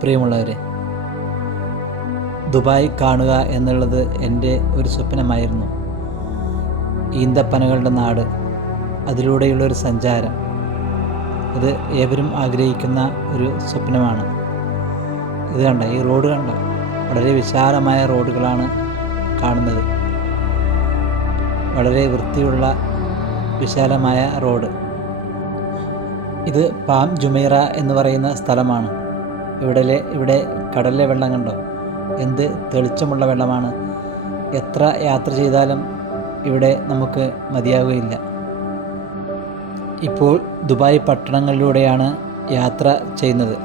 പ്രിയമുള്ളവരെ, ദുബായ് കാണുക എന്നുള്ളത് എൻ്റെ ഒരു സ്വപ്നമായിരുന്നു. ഈന്തപ്പനകളുടെ നാട്, അതിലൂടെയുള്ളൊരു സഞ്ചാരം, ഇത് ഏവരും ആഗ്രഹിക്കുന്ന ഒരു സ്വപ്നമാണ്. ഇത് കണ്ട, ഈ റോഡ് കണ്ട, വളരെ വിശാലമായ റോഡുകളാണ് കാണുന്നത്. വളരെ വൃത്തിയുള്ള വിശാലമായ റോഡ്. ഇത് പാം ജുമൈറ എന്ന് പറയുന്ന സ്ഥലമാണ്. ഇവിടെ കടലിലെ വെള്ളം കണ്ടോ, എന്ത് തെളിച്ചമുള്ള വെള്ളമാണ്. എത്ര യാത്ര ചെയ്താലും ഇവിടെ നമുക്ക് മതിയാവുകയില്ല. ഇപ്പോൾ ദുബായ് പട്ടണങ്ങളിലൂടെയാണ് യാത്ര ചെയ്യുന്നത്.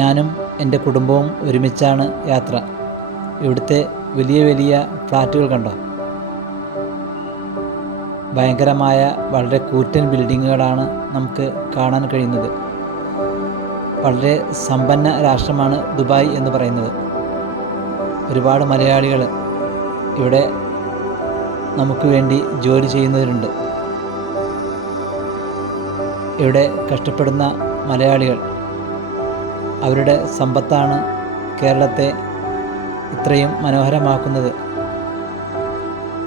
ഞാനും എൻ്റെ കുടുംബവും ഒരുമിച്ചാണ് യാത്ര. ഇവിടുത്തെ വലിയ വലിയ ഫ്ലാറ്റുകൾ കണ്ടോ, ഭയങ്കരമായ വളരെ കൂറ്റൻ ബിൽഡിങ്ങുകളാണ് നമുക്ക് കാണാൻ കഴിയുന്നത്. വളരെ സമ്പന്ന രാഷ്ട്രമാണ് ദുബായ് എന്ന് പറയുന്നത്. ഒരുപാട് മലയാളികൾ ഇവിടെ നമുക്ക് വേണ്ടി ജോലി ചെയ്യുന്നവരുണ്ട്. ഇവിടെ കഷ്ടപ്പെടുന്ന മലയാളികൾ, അവരുടെ സമ്പത്താണ് കേരളത്തെ ഇത്രയും മനോഹരമാക്കുന്നത്.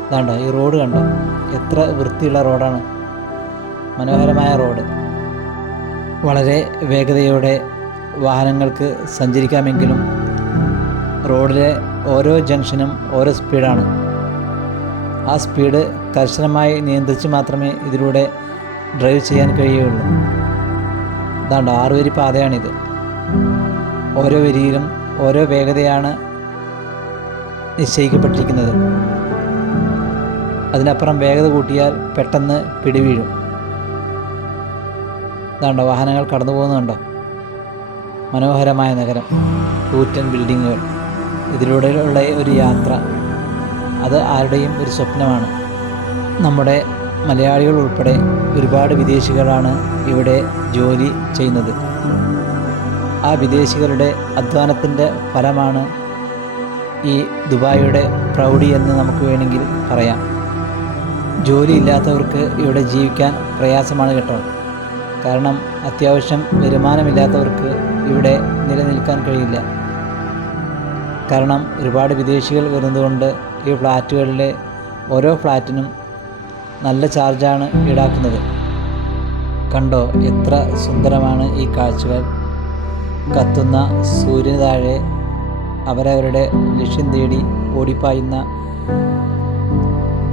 അതാണ്ടോ, ഈ റോഡ് കണ്ടോ, എത്ര വൃത്തിയുള്ള റോഡാണ്, മനോഹരമായ റോഡ്. വളരെ വേഗതയോടെ വാഹനങ്ങൾക്ക് സഞ്ചരിക്കാമെങ്കിലും റോഡിലെ ഓരോ ജംഗ്ഷനും ഓരോ സ്പീഡാണ്. ആ സ്പീഡ് കർശനമായി നിയന്ത്രിച്ച് മാത്രമേ ഇതിലൂടെ ഡ്രൈവ് ചെയ്യാൻ കഴിയുകയുള്ളൂ. അതാണ്ട് 6 വരി പാതയാണിത്. ഓരോ വരിയിലും ഓരോ വേഗതയാണ് നിശ്ചയിക്കപ്പെട്ടിരിക്കുന്നത്. അതിനപ്പുറം വേഗത കൂട്ടിയാൽ പെട്ടെന്ന് പിടിവീഴും. ഇതാണ്ടോ, വാഹനങ്ങൾ കടന്നു പോകുന്നുണ്ടോ. മനോഹരമായ നഗരം, കൂറ്റൻ ബിൽഡിങ്ങുകൾ, ഇതിലൂടെയുള്ള ഒരു യാത്ര, അത് ആരുടെയും ഒരു സ്വപ്നമാണ്. നമ്മുടെ മലയാളികൾ ഉൾപ്പെടെ ഒരുപാട് വിദേശികളാണ് ഇവിടെ ജോലി ചെയ്യുന്നത്. ആ വിദേശികളുടെ അധ്വാനത്തിൻ്റെ ഫലമാണ് ഈ ദുബായിയുടെ പ്രൗഢി എന്ന് നമുക്ക് വേണമെങ്കിൽ പറയാം. ജോലിയില്ലാത്തവർക്ക് ഇവിടെ ജീവിക്കാൻ പ്രയാസമാണ് കേട്ടോ. കാരണം അത്യാവശ്യം വരുമാനമില്ലാത്തവർക്ക് ഇവിടെ നിലനിൽക്കാൻ കഴിയില്ല. കാരണം ഒരുപാട് വിദേശികൾ വരുന്നതുകൊണ്ട് ഈ ഫ്ലാറ്റുകളിലെ ഓരോ ഫ്ലാറ്റിനും നല്ല ചാർജാണ് ഈടാക്കുന്നത്. കണ്ടോ, എത്ര സുന്ദരമാണ് ഈ കാഴ്ചകൾ. കത്തുന്ന സൂര്യന് താഴെ അവരവരുടെ ലക്ഷ്യം തേടി ഓടിപ്പായുന്ന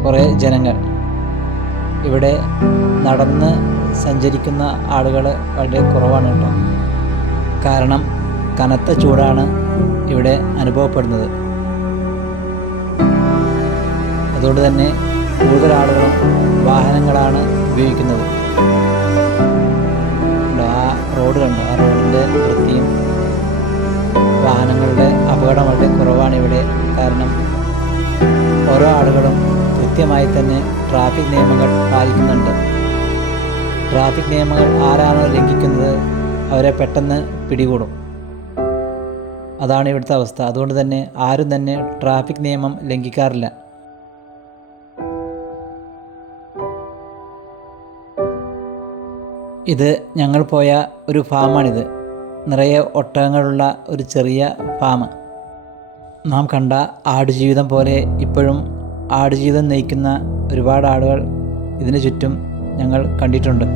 കുറേ ജനങ്ങൾ. ഇവിടെ നടന്ന് സഞ്ചരിക്കുന്ന ആളുകൾ വളരെ കുറവാണ് കേട്ടോ. കാരണം കനത്ത ചൂടാണ് ഇവിടെ അനുഭവപ്പെടുന്നത്. അതുകൊണ്ട് തന്നെ കൂടുതൽ ആളുകളും വാഹനങ്ങളാണ് ഉപയോഗിക്കുന്നത്. ആ റോഡ് കണ്ടോ, ആ റോഡിൻ്റെ വൃത്തിയും വാഹനങ്ങളുടെ അപകടം വളരെ കുറവാണ് ഇവിടെ. കാരണം ഓരോ ആളുകളും കൃത്യമായി തന്നെ ട്രാഫിക് നിയമങ്ങൾ പാലിക്കുന്നുണ്ട്. ട്രാഫിക് നിയമങ്ങൾ ആരാണോ ലംഘിക്കുന്നത് അവരെ പെട്ടെന്ന് പിടികൂടും. അതാണ് ഇവിടുത്തെ അവസ്ഥ. അതുകൊണ്ട് തന്നെ ആരും തന്നെ ട്രാഫിക് നിയമം ലംഘിക്കാറില്ല. ഇത് ഞങ്ങൾ പോയ ഒരു ഫാമാണിത്. നിറയെ ഒട്ടകങ്ങളുള്ള ഒരു ചെറിയ ഫാം. നാം കണ്ട ആടുജീവിതം പോലെ ഇപ്പോഴും ആടുജീവിതം നയിക്കുന്ന ഒരുപാട് ആളുകൾ ഇതിന് ചുറ്റും ഞങ്ങൾ കണ്ടിട്ടുണ്ട്.